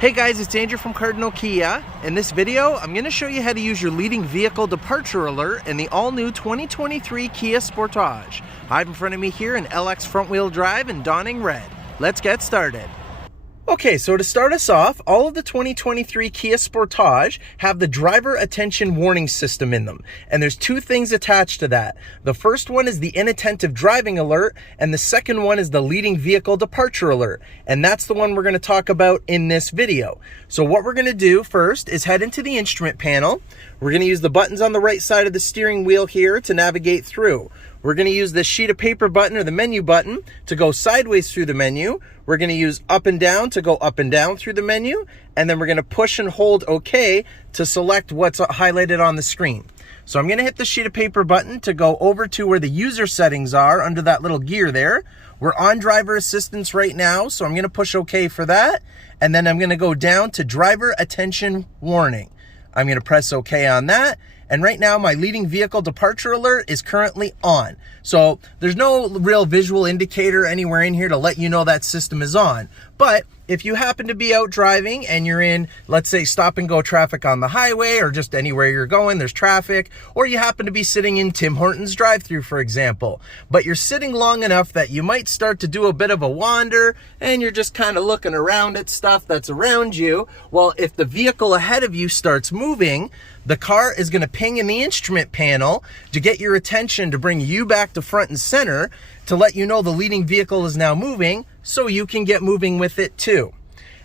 Hey guys, it's Andrew from Cardinal Kia. In this video, I'm going to show you how to use your leading vehicle departure alert in the all-new 2023 Kia Sportage. I have in front of me here an LX front-wheel drive in dawning red. Let's get started. Okay, so to start us off, all of the 2023 Kia Sportage have the driver attention warning system in them. And there's two things attached to that. The first one is the inattentive driving alert, and the second one is the leading vehicle departure alert. And that's the one we're going to talk about in this video. So what we're going to do first is head into the instrument panel. We're going to use the buttons on the right side of the steering wheel here to navigate through. We're going to use the sheet of paper button or the menu button to go sideways through the menu. We're going to use up and down to go up and down through the menu. And then we're going to push and hold OK to select what's highlighted on the screen. So I'm going to hit the sheet of paper button to go over to where the user settings are under that little gear there. We're on driver assistance right now, so I'm going to push OK for that. And then I'm going to go down to driver attention warning. I'm going to press OK on that. And right now my leading vehicle departure alert is currently on. So there's no real visual indicator anywhere in here to let you know that system is on. But if you happen to be out driving and you're in, let's say, stop and go traffic on the highway or just anywhere you're going, there's traffic, or you happen to be sitting in Tim Hortons drive-thru, for example, but you're sitting long enough that you might start to do a bit of a wander and you're just kind of looking around at stuff that's around you. Well, if the vehicle ahead of you starts moving, the car is going to ping in the instrument panel to get your attention, to bring you back to front and center, to let you know the leading vehicle is now moving, so you can get moving with it too.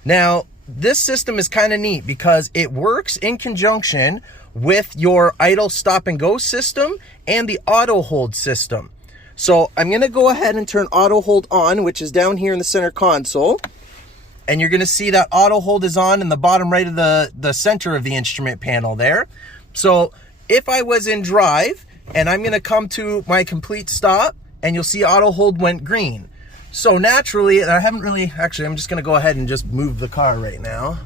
Now, this system is kind of neat because it works in conjunction with your idle stop and go system and the auto hold system. So I'm going to go ahead and turn auto hold on, which is down here in the center console. And you're going to see that auto hold is on in the bottom right of the center of the instrument panel there. So if I was in drive and I'm going to come to my complete stop, and you'll see auto hold went green. So naturally, I haven't really, actually, I'm just going to go ahead and just move the car right now.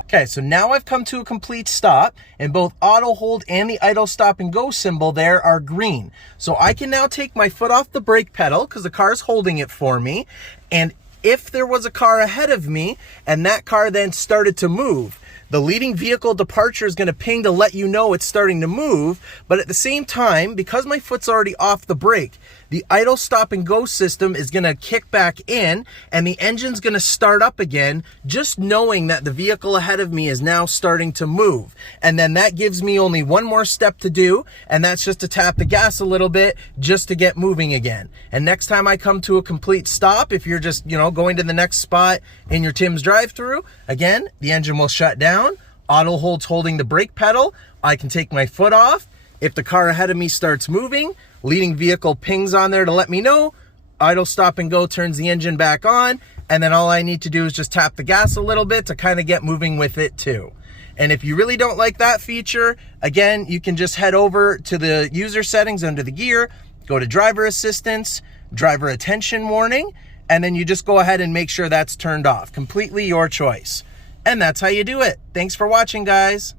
Okay, so now I've come to a complete stop, and both auto hold and the idle stop and go symbol there are green. So I can now take my foot off the brake pedal because the car is holding it for me. And if there was a car ahead of me and that car then started to move, the leading vehicle departure is going to ping to let you know it's starting to move. But at the same time, because my foot's already off the brake, the idle stop and go system is going to kick back in and the engine's going to start up again, just knowing that the vehicle ahead of me is now starting to move. And then that gives me only one more step to do, and that's just to tap the gas a little bit just to get moving again. And next time I come to a complete stop, if you're just, going to the next spot in your Tim's drive-thru, again, the engine will shut down. Auto hold's holding the brake pedal. I can take my foot off. If the car ahead of me starts moving, leading vehicle pings on there to let me know. Idle stop and go turns the engine back on. And then all I need to do is just tap the gas a little bit to kind of get moving with it too. And if you really don't like that feature, again, you can just head over to the user settings under the gear, go to driver assistance, driver attention warning, and then you just go ahead and make sure that's turned off. Completely your choice. And that's how you do it. Thanks for watching, guys.